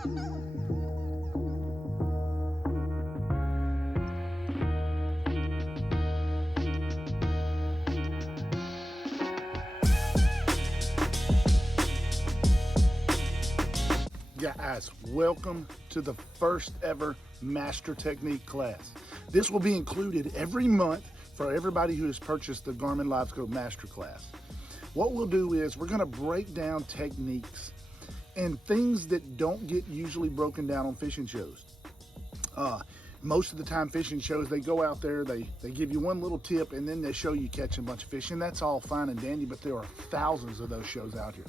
Guys, welcome to the first ever Master Technique class. This will be included every month for everybody who has purchased the Garmin Livescope Masterclass. What we'll do is we're going to break down techniques and things that don't get usually broken down on fishing shows. Most of the time fishing shows, they go out there, they give you one little tip and then they show you catching a bunch of fish, and that's all fine and dandy, but there are thousands of those shows out here.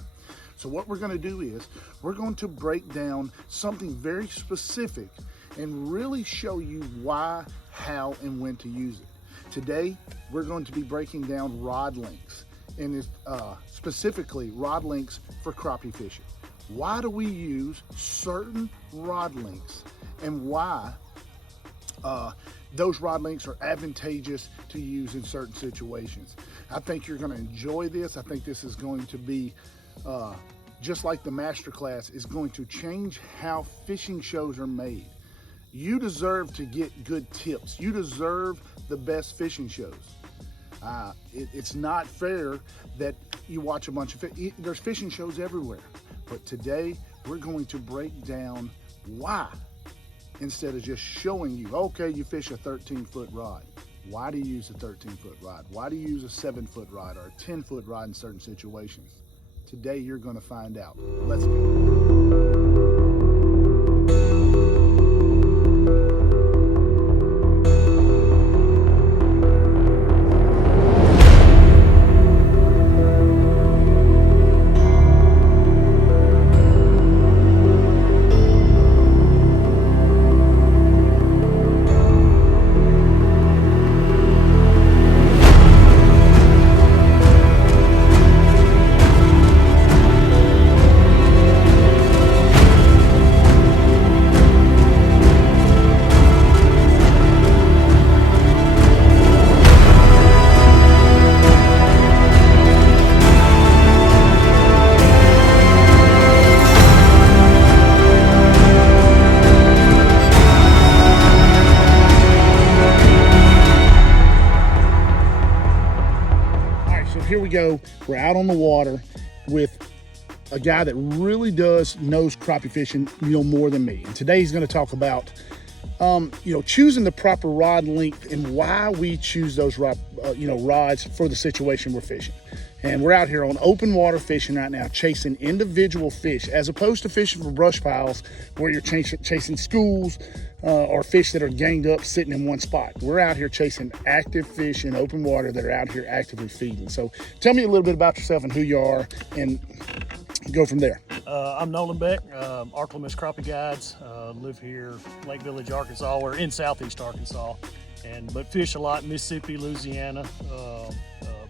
So what we're going to do is we're going to break down something very specific and really show you why, how, and when to use it. Today, we're going to be breaking down rod lengths, and specifically rod lengths for crappie fishing. Why do we use certain rod lengths, and why those rod lengths are advantageous to use in certain situations. I think you're going to enjoy this. I think this is going to be just like the Masterclass, is going to change how fishing shows are made. You deserve to get good tips. You deserve the best fishing shows. It's not fair that you watch a bunch of there's fishing shows everywhere. But today we're going to break down why, instead of just showing you, okay, you fish a 13-foot rod. Why do you use a 13-foot rod? Why do you use a 7-foot rod or a 10-foot rod in certain situations? Today you're going to find out. Let's go. Here we go. We're out on the water with a guy that really knows crappie fishing, more than me. And today he's going to talk about, choosing the proper rod length and why we choose those rods for the situation we're fishing. And we're out here on open water fishing right now, chasing individual fish, as opposed to fishing for brush piles where you're chasing schools or fish that are ganged up sitting in one spot. We're out here chasing active fish in open water that are out here actively feeding. So tell me a little bit about yourself and who you are, and go from there. I'm Nolan Beck, Arklamis Crappie Guides. Live here, Lake Village, Arkansas. We're in southeast Arkansas, but fish a lot in Mississippi, Louisiana,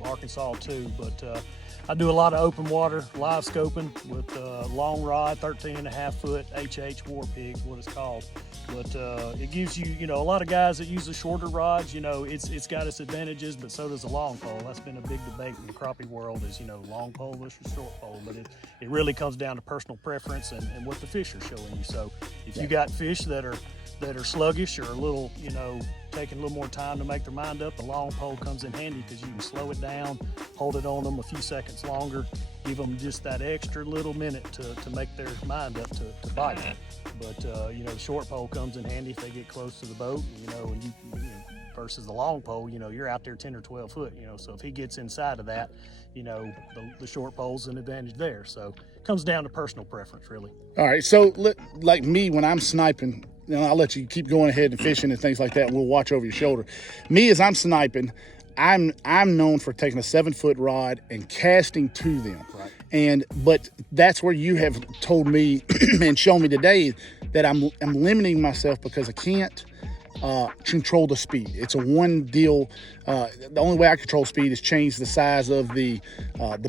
Arkansas too. But I do a lot of open water live scoping with long rod, 13.5 foot HH War Pigs, what it's called. But it gives you, a lot of guys that use the shorter rods, it's got its advantages, but so does the long pole. That's been a big debate in the crappie world, is, long pole versus short pole. But it really comes down to personal preference and what the fish are showing you. So if you got fish that are sluggish or a little, taking a little more time to make their mind up, the long pole comes in handy because you can slow it down, hold it on them a few seconds longer, give them just that extra little minute to make their mind up to bite. But the short pole comes in handy if they get close to the boat, and you versus the long pole, you're out there 10 or 12 foot, so if he gets inside of that, the short pole's an advantage there. So it comes down to personal preference, really. All right, so like me, when I'm sniping, I'll let you keep going ahead and fishing and things like that, and we'll watch over your shoulder. Me, as I'm sniping, I'm known for taking a 7-foot rod and casting to them. Right. But that's where you have told me and shown me today that I'm limiting myself because I can't control the speed. It's a one deal. The only way I control speed is change the size of the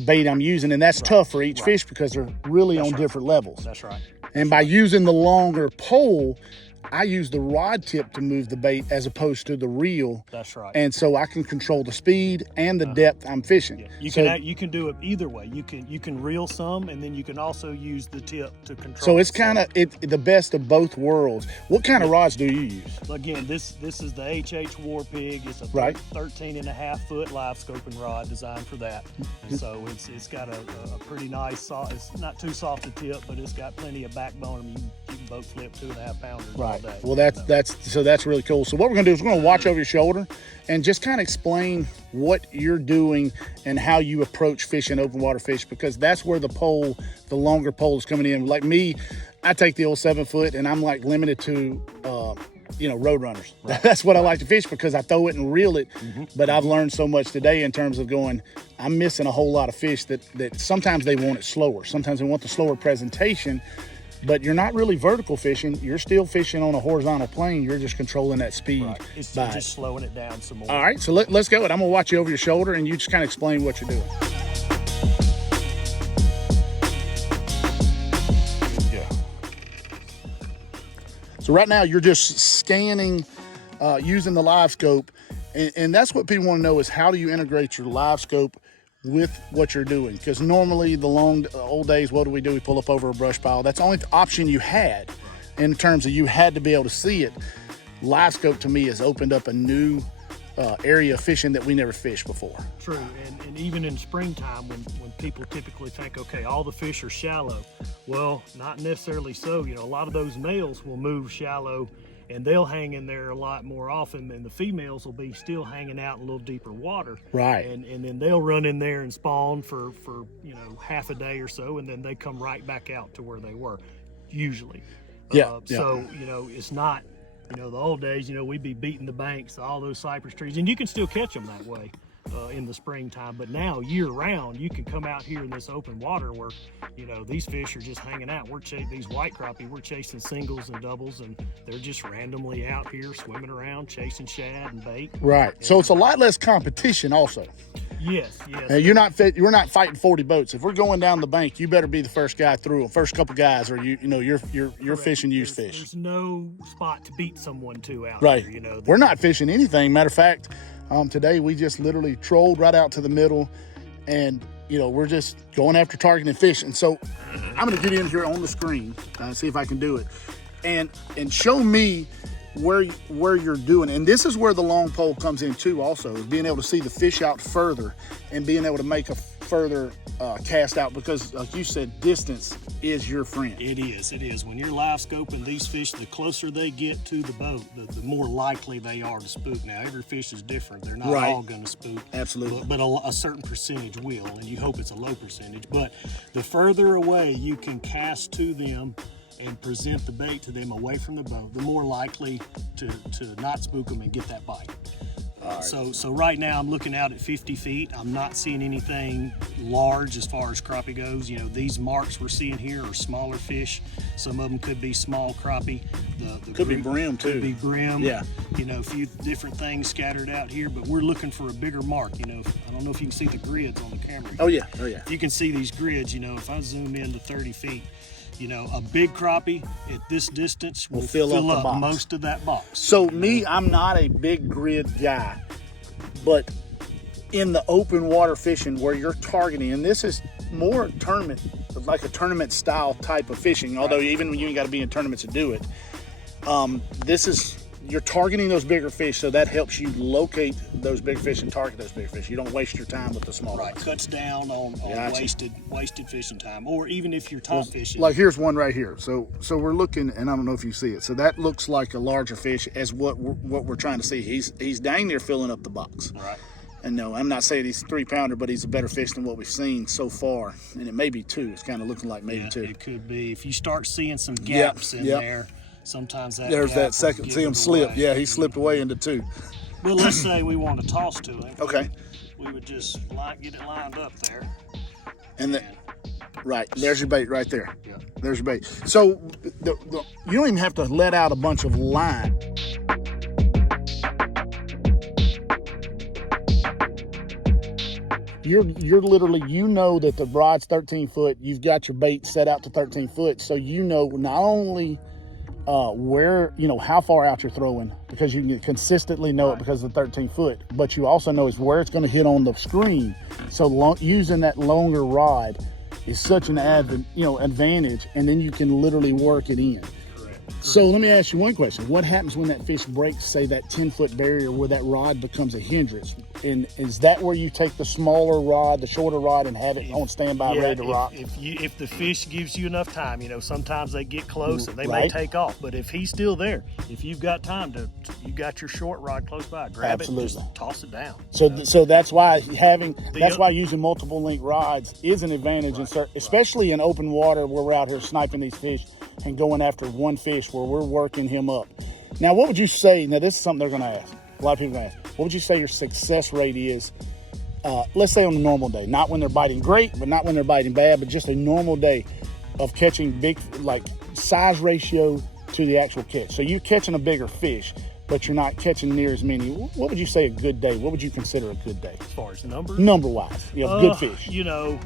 bait I'm using, and that's tough for each fish because they're really on different levels. That's right. And by using the longer pole, I use the rod tip to move the bait as opposed to the reel. That's right. And so I can control the speed and the depth I'm fishing. Yeah. You can do it either way. You can reel some, and then you can also use the tip to control. So it's kind of the best of both worlds. What kind of rods do you use? Again, this is the HH War Pig. It's a 13.5-foot live scoping rod designed for that. So it's got a pretty nice soft. It's not too soft to tip, but it's got plenty of backbone. I mean, you can boat flip 2.5 pounders all day. Well, that's really cool. So what we're gonna do is we're gonna watch over your shoulder and just kind of explain what you're doing and how you approach fishing open water fish, because that's where the longer pole is coming in. Like me, I take the old 7-foot and I'm like limited to road runners. Right. That's what I like to fish because I throw it and reel it. But I've learned so much today in terms of I'm missing a whole lot of fish that sometimes they want it slower. Sometimes they want the slower presentation, but you're not really vertical fishing. You're still fishing on a horizontal plane. You're just controlling that speed. Right. It's just slowing it down some more. All right, so let's go. And I'm gonna watch you over your shoulder and you just kind of explain what you're doing. So right now you're just scanning using the Livescope, and that's what people want to know is how do you integrate your Livescope with what you're doing? Because normally the old days, what do? We pull up over a brush pile. That's the only option you had in terms of you had to be able to see it. Livescope to me has opened up a new area of fishing that we never fished before. True, and even in springtime when people typically think, okay, all the fish are shallow. Well, not necessarily so. A lot of those males will move shallow and they'll hang in there a lot more often, and the females will be still hanging out in a little deeper water. Right. And then they'll run in there and spawn for half a day or so, and then they come right back out to where they were, usually. So, it's not, the old days, we'd be beating the banks, all those cypress trees, and you can still catch them that way in the springtime. But now, year round, you can come out here in this open water where, these fish are just hanging out. These white crappie, we're chasing singles and doubles, and they're just randomly out here swimming around, chasing shad and bait. Right. So it's a lot less competition also. Yes. You're not fighting 40 boats. If we're going down the bank, you better be the first guy through, first couple guys, or you're fishing used fish. There's no spot to beat someone to out right here. We're not fishing anything. Matter of fact, today we just literally trolled right out to the middle, and we're just going after targeting fish. And so I'm going to get in here on the screen, see if I can do it, and show me where you're doing it. And this is where the long pole comes in too, also, is being able to see the fish out further and being able to make a further cast out, because like you said, distance is your friend. It is. When you're live scoping these fish, the closer they get to the boat, the more likely they are to spook. Now, every fish is different. They're not all going to spook. Absolutely. But a certain percentage will, and you hope it's a low percentage. But the further away you can cast to them and present the bait to them away from the boat, the more likely to not spook them and get that bite. So right now I'm looking out at 50 feet. I'm not seeing anything large as far as crappie goes. These marks we're seeing here are smaller fish. Some of them could be small crappie. Could be brim too. Could be brim. Yeah. A few different things scattered out here, but we're looking for a bigger mark. I don't know if you can see the grids on the camera. Oh yeah. You can see these grids. If I zoom in to 30 feet, a big crappie at this distance will fill up most of that box. So me, I'm not a big grid guy, but in the open water fishing where you're targeting, and this is more tournament, like a tournament style type of fishing, although even when you ain't got to be in tournaments to do it, you're targeting those bigger fish, so that helps you locate those big fish and target those big fish. You don't waste your time with the small ones. Cuts down on wasted fishing time, or even if you're top fishing. Like here's one right here. So we're looking, and I don't know if you see it. So that looks like a larger fish as what we're trying to see. He's dang near filling up the box. Right. And no, I'm not saying he's a 3-pounder, but he's a better fish than what we've seen so far. And it may be 2. It's kind of looking like maybe 2. It could be. If you start seeing some gaps in there, sometimes there's that second. See him slip. Yeah, he slipped away into 2. Well, let's say we want to toss to him. Okay. We would just get it lined up there. And right, there's your bait right there. Yeah. There's your bait. So you don't even have to let out a bunch of line. You're literally, that the rod's 13 foot, you've got your bait set out to 13 foot, so not only where, you know, how far out you're throwing, because you can consistently know it because of the 13 foot, but you also know is where it's going to hit on the screen. So using that longer rod is such an advantage, and then you can literally work it in. So let me ask you one question. What happens when that fish breaks, say, that 10-foot barrier where that rod becomes a hindrance? And is that where you take the smaller rod, the shorter rod, and have it on standby, ready to rock? If the fish gives you enough time, you know, sometimes they get close and they may take off. But if he's still there, if you've got time you got your short rod close by, grab it and just toss it down. So that's why why using multiple length rods is an advantage, especially in open water where we're out here sniping these fish and going after one fish where we're working him up. Now, what would you say? Now, this is something they're going to ask. A lot of people are going to ask. What would you say your success rate is? Let's say on a normal day, not when they're biting great, but not when they're biting bad, but just a normal day of catching big, like size ratio to the actual catch. So you're catching a bigger fish, but you're not catching near as many. What would you say a good day? What would you consider a good day? As far as numbers? Number-wise, good fish. You know,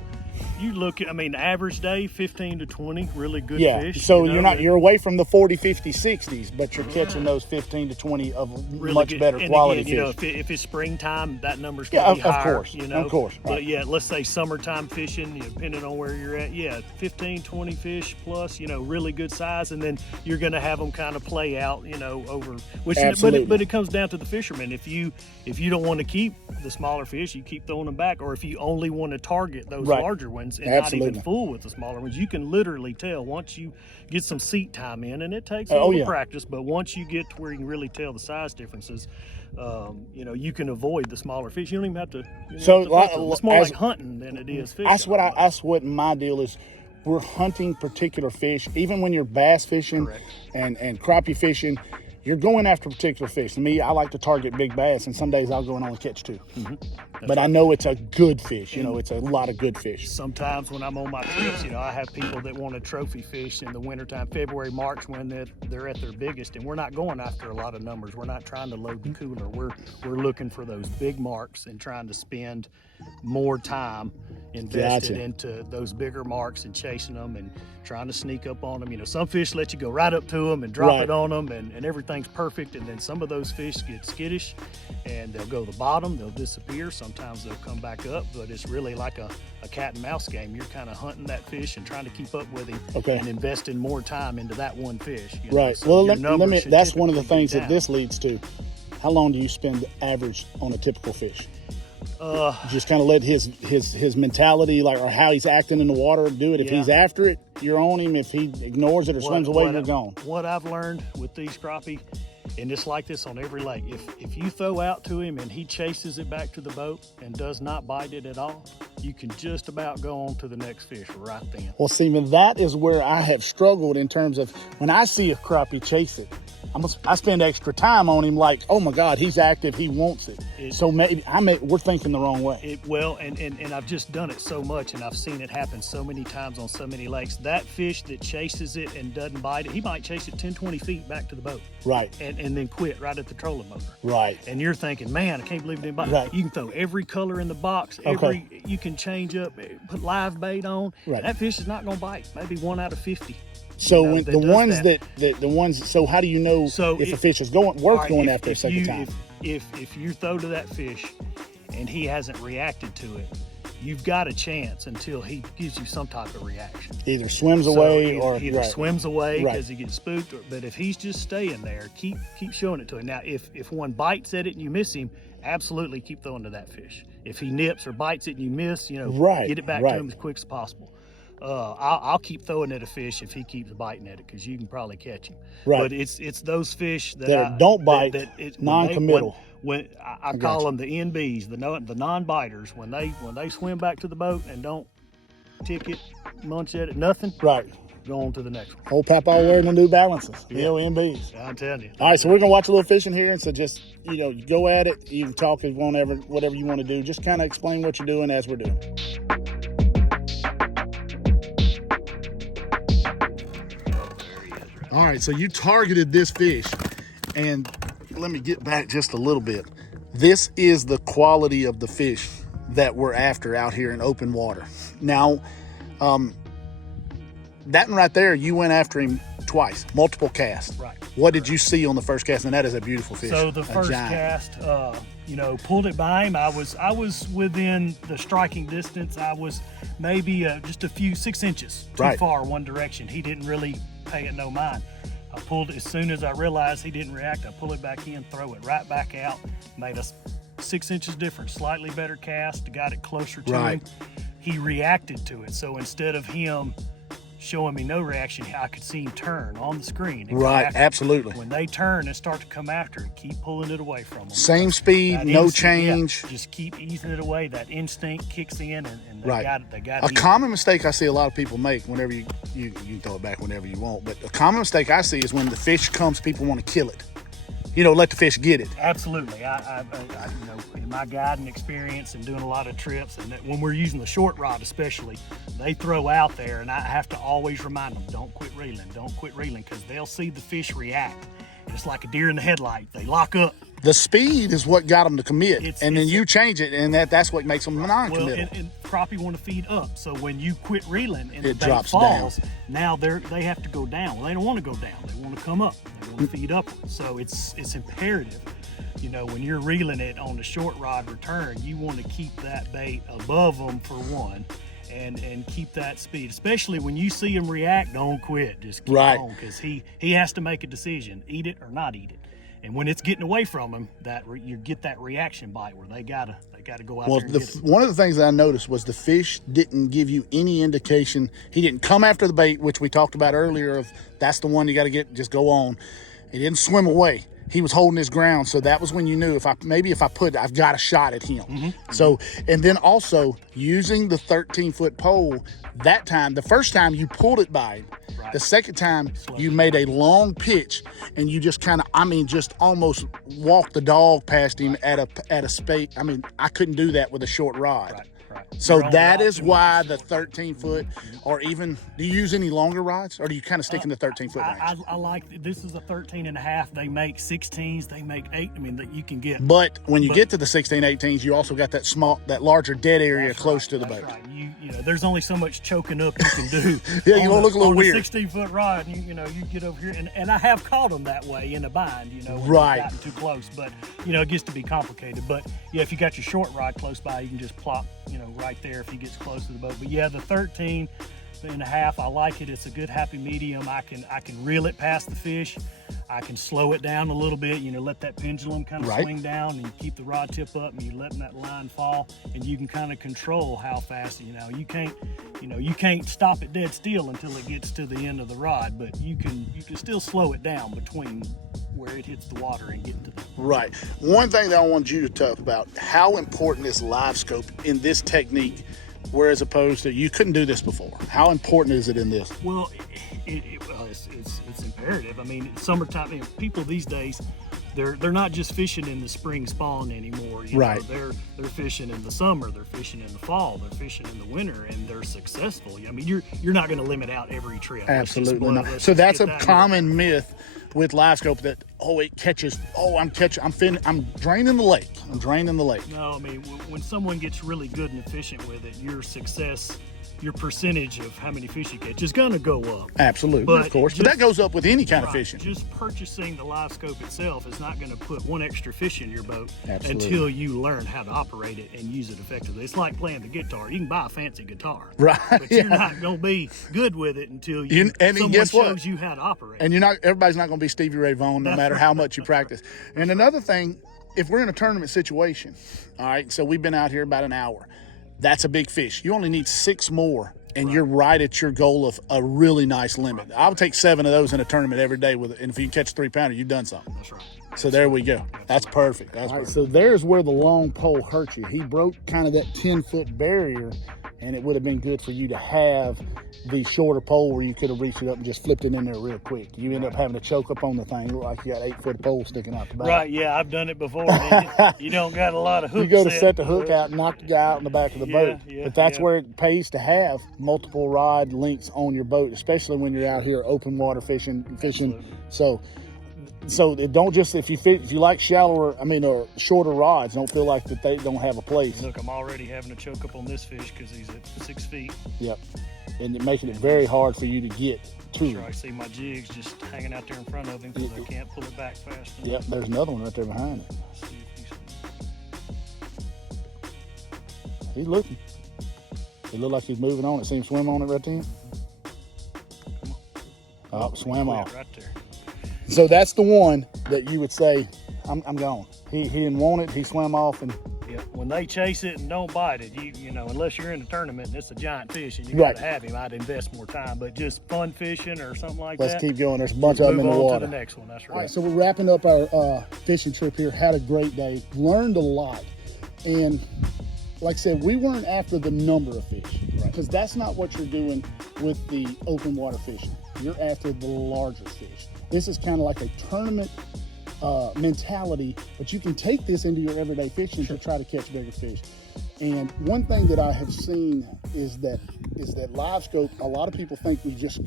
you look at, I mean, average day, 15 to 20 really good fish. So you're away from the 40, 50, 60s, but you're catching those 15 to 20 of really much good, better quality fish. You know, if it's springtime, that number's going to be higher. Of course, you know? Of course. Right. But yeah, let's say summertime fishing, you know, depending on where you're at, 15, 20 fish plus, you know, really good size, and then you're going to have them kind of play out, you know, over. Which, but it comes down to the fisherman. If you don't want to keep the smaller fish, you keep throwing them back, or if you only want to target those larger ones and not even fool with the smaller ones, you can literally tell once you get some seat time in, and it takes a little practice, but once you get to where you can really tell the size differences, you know, you can avoid the smaller fish. You don't even have to. It's more like hunting than it is fishing. That's what my deal is. We're hunting particular fish, even when you're bass fishing and crappie fishing. You're going after particular fish. To me, I like to target big bass, and some days I'll go and only catch 2. But I know it's a good fish. You know, it's a lot of good fish. Sometimes when I'm on my trips, you know, I have people that want to trophy fish in the wintertime, February, March, when they're at their biggest, and we're not going after a lot of numbers. We're not trying to load the cooler. We're looking for those big marks and trying to spend more time invested into those bigger marks and chasing them and trying to sneak up on them. You know, some fish let you go right up to them and drop it on them, and everything's perfect, and then some of those fish get skittish and they'll go to the bottom, they'll disappear. Sometimes they'll come back up, but it's really like a cat and mouse game. You're kind of hunting that fish and trying to keep up with him and investing more time into that one fish. You know? So well, let me that's one of the things that this leads to. How long do you spend average on a typical fish? Just kind of let his mentality, like, or how he's acting in the water, do it. If he's after it, you're on him. If he ignores it or swims away, you're gone. What I've learned with these crappie, and it's like this on every lake, if you throw out to him and he chases it back to the boat and does not bite it at all, you can just about go on to the next fish right then. Well, Seaman, that is where I have struggled in terms of when I see a crappie chase it, I spend extra time on him, like, oh my God, he's active, he wants it. So maybe we're thinking the wrong way. And I've just done it so much, and I've seen it happen so many times on so many lakes. That fish that chases it and doesn't bite it, he might chase it 10, 20 feet back to the boat. Right. And then quit right at the trolling motor. Right. And you're thinking, man, I can't believe it didn't bite. Right. You can throw every color in the box, you can change up, put live bait on. Right. That fish is not going to bite, maybe 1 out of 50. So when the ones, so how do you know if a fish is worth going after a second time? If you throw to that fish and he hasn't reacted to it, you've got a chance until he gives you some type of reaction. Either swims away or swims away because he gets spooked. But if he's just staying there, keep showing it to him. Now, if one bites at it and you miss him, absolutely keep throwing to that fish. If he nips or bites it and you miss, you know, get it back to him as quick as possible. I'll keep throwing at a fish if he keeps biting at it, because you can probably catch him. Right. But it's those fish that don't bite, non-committal. When I call them the NBs, the non-biters, when they swim back to the boat and don't tick it, munch at it, nothing. Right. Go on to the next one. Old Papa wearing the New Balances, the NBs. Yeah, I'm telling you. All right, so we're gonna watch a little fishing here, and so just go at it. You can talk if you want, whatever you want to do. Just kind of explain what you're doing as we're doing. All right, so you targeted this fish, and let me get back just a little bit. This is the quality of the fish that we're after out here in open water. Now, that one right there, you went after him twice, multiple casts. Right. What did you see on the first cast? And that is a beautiful fish. So the first cast, you know, pulled it by him. I was within the striking distance. I was maybe just a few 6 inches too far one direction. He didn't really pay it no mind. I pulled it as soon as I realized he didn't react. I pull it back in, throw it right back out, made us 6 inches different, slightly better cast, got it closer to him. He reacted to it. So instead of him showing me no reaction, I could see him turn on the screen. Right, absolutely. When they turn and start to come after it, keep pulling it away from them. Same speed, no change. Yeah, just keep easing it away. That instinct kicks in, and they got it. They got it. A common mistake I see a lot of people make whenever you can throw it back whenever you want, but a common mistake I see is when the fish comes, people want to kill it. You know, let the fish get it. Absolutely. I you know, in my guiding experience and doing a lot of trips, and when we're using the short rod especially, they throw out there, and I have to always remind them, don't quit reeling, because they'll see the fish react. It's like a deer in the headlight. They lock up. The speed is what got them to commit, and then you change it, and that's what makes them non-committal. Well, and crappie want to feed up, so when you quit reeling and it the bait falls, now they have to go down. Well, they don't want to go down. They want to come up. They want to feed up. So it's imperative. You know, when you're reeling it on the short rod return, you want to keep that bait above them for one, and keep that speed. Especially when you see him react, don't quit. Just keep on, because he has to make a decision: eat it or not eat it. And when it's getting away from him, you get that reaction bite where they gotta go out there and get it. One of the things that I noticed was the fish didn't give you any indication. He didn't come after the bait, which we talked about earlier, of that's the one you got to get, just go on. He didn't swim away. He was holding his ground, so that was when you knew if I put it, I've got a shot at him. So, and then also using the 13-foot pole, that time, the first time you pulled it by him, the second time you made a long pitch, and you just kind of, just almost walked the dog past him at a space. I couldn't do that with a short rod. So that is why the 13-foot, or even, do you use any longer rods, or do you kind of stick in the 13-foot range? I like, this is a 13.5. They make 16s, they make 8. That you can get. But when you get to the 16, 18s, you also got that larger dead area close to the boat. Right. You know, there's only so much choking up you can do. Yeah, you want to look a little weird. 16-foot rod, and you get over here, and I have caught them that way in a bind, when they've gotten too close. But, it gets to be complicated. But, yeah, if you got your short rod close by, you can just plop, right there if he gets close to the boat. But yeah, the 13.5, I like it. It's a good happy medium. I can reel it past the fish. I can slow it down a little bit, let that pendulum kind of swing down, and you keep the rod tip up, and you letting that line fall, and you can kind of control how fast. You can't stop it dead still until it gets to the end of the rod, but you can still slow it down between where it hits the water and getting to the right. One thing that I want you to talk about, how important is Livescope in this technique, whereas opposed to, you couldn't do this before. How important is it in this? Well, it's imperative. Summertime, people these days, they're not just fishing in the spring spawn anymore. They're fishing in the summer, they're fishing in the fall, they're fishing in the winter, and they're successful. You're not going to limit out every trip. Absolutely not. So that's a common myth with Livescope, that it catches. I'm draining the lake. I'm draining the lake. No, when someone gets really good and efficient with it, your percentage of how many fish you catch is going to go up. Absolutely, of course. But that goes up with any kind of fishing. Just purchasing the Livescope itself is not going to put one extra fish in your boat until you learn how to operate it and use it effectively. It's like playing the guitar. You can buy a fancy guitar, right? But you're not going to be good with it until someone shows you how to operate. And everybody's not going to be Stevie Ray Vaughan, no matter how much you practice. And another thing, if we're in a tournament situation, all right, so we've been out here about an hour. That's a big fish. You only need 6 more, and you're right at your goal of a really nice limit. I would take 7 of those in a tournament every day and if you can catch a 3-pounder, you've done something. That's right. So there we go. That's perfect. All right, so there's where the long pole hurt you. He broke kind of that 10-foot barrier, and it would have been good for you to have the shorter pole where you could have reached it up and just flipped it in there real quick. You end up having to choke up on the thing. You look like you got 8-foot pole sticking out the back. Right, yeah, I've done it before. You don't got a lot of hooks. You go to set the hook out and knock the guy out in the back of the boat. But that's where it pays to have multiple rod lengths on your boat, especially when you're out here open water fishing. Absolutely. So don't just, if you like shallower, or shorter rods, don't feel like that they don't have a place. Look, I'm already having to choke up on this fish because he's at 6 feet. Yep. and it making it very hard for you to get to That's him. right. See my jigs just hanging out there in front of him because I can't pull it back fast enough. Yep, there's another one right there behind it. See if he's- He's looking. It looked like he's moving on it. See him swim on it right there? Oh, swam off. Right there. So that's the one that you would say, I'm gone. He didn't want it. He swam off, and Yeah, when they chase it and don't bite it, you know, unless you're in a tournament and it's a giant fish and you Right. got to have him, I'd invest more time. But just fun fishing or something like let's that. keep going. There's a bunch of them Move in the on water. to the next one. That's right. All right, so we're wrapping up our fishing trip here. Had a great day. Learned a lot. And like I said, we weren't after the number of fish, because that's not what you're doing with the open water fishing. You're after the larger fish. This is kind of like a tournament mentality, but you can take this into your everyday fishing to try to catch bigger fish. And one thing that I have seen is that Livescope, a lot of people think you just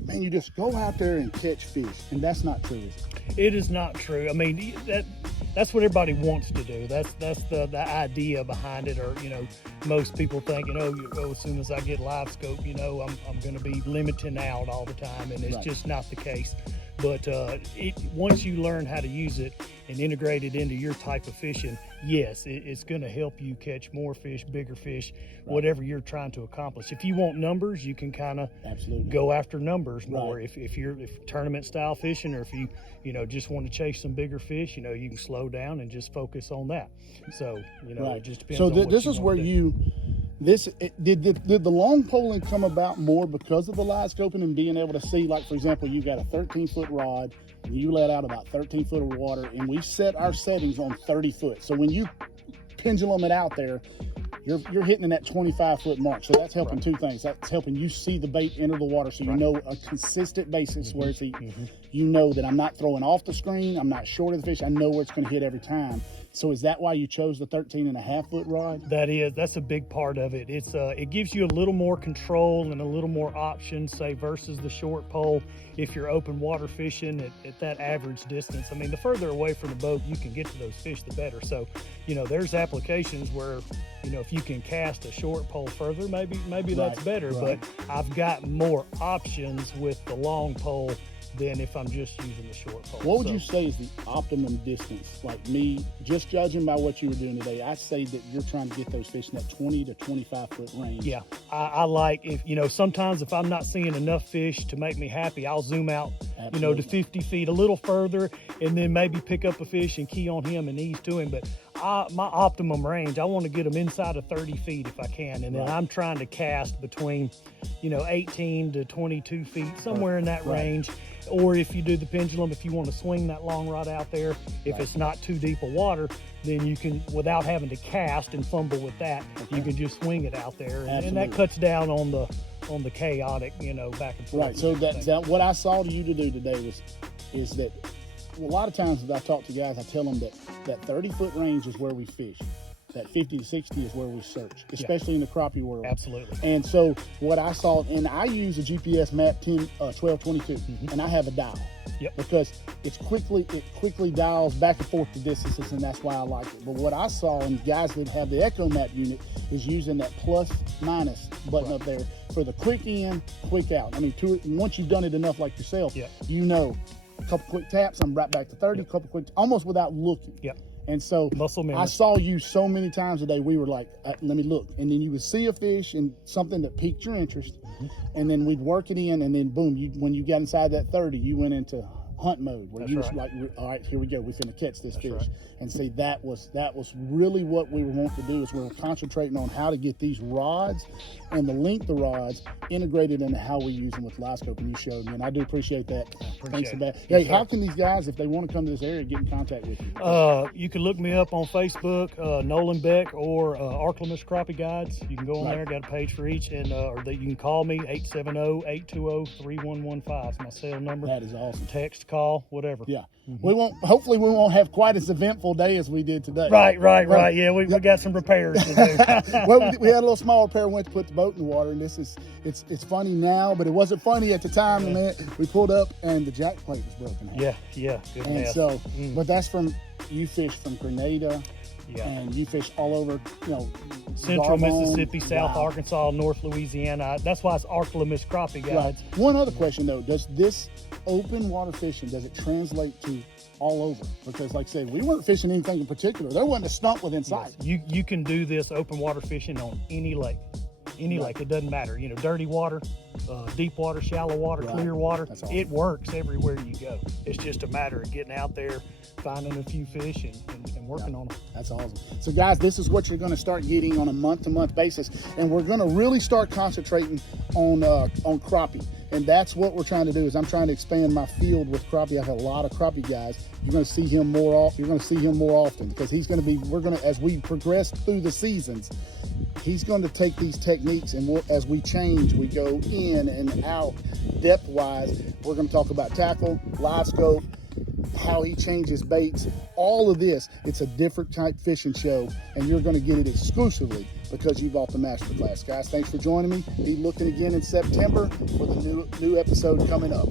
go out there and catch fish, and that's not true, is it? It is not true. I mean, that's what everybody wants to do. That's the idea behind it. Or, you know, most people think, as soon as I get Livescope, I'm going to be limiting out all the time, and it's Right. just not the case. But once you learn how to use it and integrate it into your type of fishing, yes, it's going to help you catch more fish, bigger fish, whatever you're trying to accomplish. If you want numbers, you can kind of go after numbers more. Right. If tournament style fishing, or if you just want to chase some bigger fish, you can slow down and just focus on that. So it just depends. So on what this you is wanna where do. did the long poling come about more because of the live scoping and being able to see, like, for example, you got a 13-foot rod and you let out about 13 foot of water, and we set our settings on 30 foot. So when you pendulum it out there, you're hitting in that 25-foot mark. So that's helping two things. That's helping you see the bait enter the water, so you know a consistent basis where it's eating. You know that I'm not throwing off the screen, I'm not short of the fish, I know where it's going to hit every time. So is that why you chose the 13.5-foot rod? That's a big part of it. It gives you a little more control and a little more options, say, versus the short pole. If you're open water fishing at that average distance, I mean, the further away from the boat you can get to those fish, the better. So, there's applications where, if you can cast a short pole further, maybe that's better. Right. But I've got more options with the long pole than if I'm just using the short pole. What would you say is the optimum distance? Like me, just judging by what you were doing today, I say that you're trying to get those fish in that 20 to 25-foot range. Yeah, I like, if sometimes if I'm not seeing enough fish to make me happy, I'll zoom out, to 50 feet, a little further, and then maybe pick up a fish and key on him and ease to him. But my optimum range, I want to get them inside of 30 feet if I can, and then I'm trying to cast between 18 to 22 feet, somewhere in that range. Or if you do the pendulum, if you want to swing that long rod out there, if it's not too deep of water, then you can, without having to cast and fumble with that, you can just swing it out there, and that cuts down on the chaotic, back and forth. Right. So that what I saw you to do today is that a lot of times as I talk to guys, I tell them that 30-foot range is where we fish. That 50 to 60 is where we search, especially in the crappie world. Absolutely. And so what I saw, and I use a GPS map 1222, and I have a dial. Yep. Because it quickly dials back and forth the distances, and that's why I like it. But what I saw in guys that have the Echo Map unit is using that plus minus button up there for the quick in, quick out. I mean, once you've done it enough like yourself, a couple quick taps, I'm right back to 30, couple quick, almost without looking. Yep. And so Muscle memory. I saw you so many times today, we were like, let me look. And then you would see a fish and something that piqued your interest. And then we'd work it in, and then boom, when you got inside that 30, you went into hunt mode where you was like, all right, here we go, we're going to catch this fish. And see, that was really what we were wanting to do, is we were concentrating on how to get these rods and the length of rods integrated into how we use them with Livescope, and you showed me, and I do appreciate that. Thanks for that. Hey, how can these guys, if they want to come to this area, get in contact with you? You can look me up on Facebook, Nolan Beck, or Arklamis Crappie Guides. You can go on there, got a page for each, and or you can call me 870-820-3115. It's my cell number. That is awesome. Text, call, whatever. Yeah. Hopefully we won't have quite as eventful day as we did today. Right. Yeah, we got some repairs to do. Well, we had a little small repair. We went to put the boat in the water, and it's funny now, but it wasn't funny at the time. Man, we pulled up and the jack plate was broken out. Yeah, good And mess. so, but that's from you fish from Grenada, Yeah. and you fish all over, you know, Central Garmin. Mississippi, South Wow. Arkansas, North Louisiana. That's why it's Artemis Crappie Guides. Right. One other question though, does this open water fishing, does it translate to all over? Because like I said, we weren't fishing anything in particular. There wasn't a stump within sight. You can do this open water fishing on any lake. Any Right. lake, it doesn't matter. You know, dirty water, deep water, shallow water, Right. clear water. That's awesome. It works everywhere you go. It's just a matter of getting out there, finding a few fish, and working on them. That's awesome. So guys, this is what you're going to start getting on a month-to-month basis, and we're going to really start concentrating on crappie. And that's what we're trying to do. Is I'm trying to expand my field with crappie. I have a lot of crappie guys. You're going to see him more. You're going to see him more often because he's going to be. We're going to, as we progress through the seasons, he's going to take these techniques, and as we change, we go in and out depth-wise. We're going to talk about tackle, live scope, how he changes baits, all of this. It's a different type fishing show, and you're going to get it exclusively because you bought the Masterclass. Guys, thanks for joining me. Be looking again in September for the new episode coming up.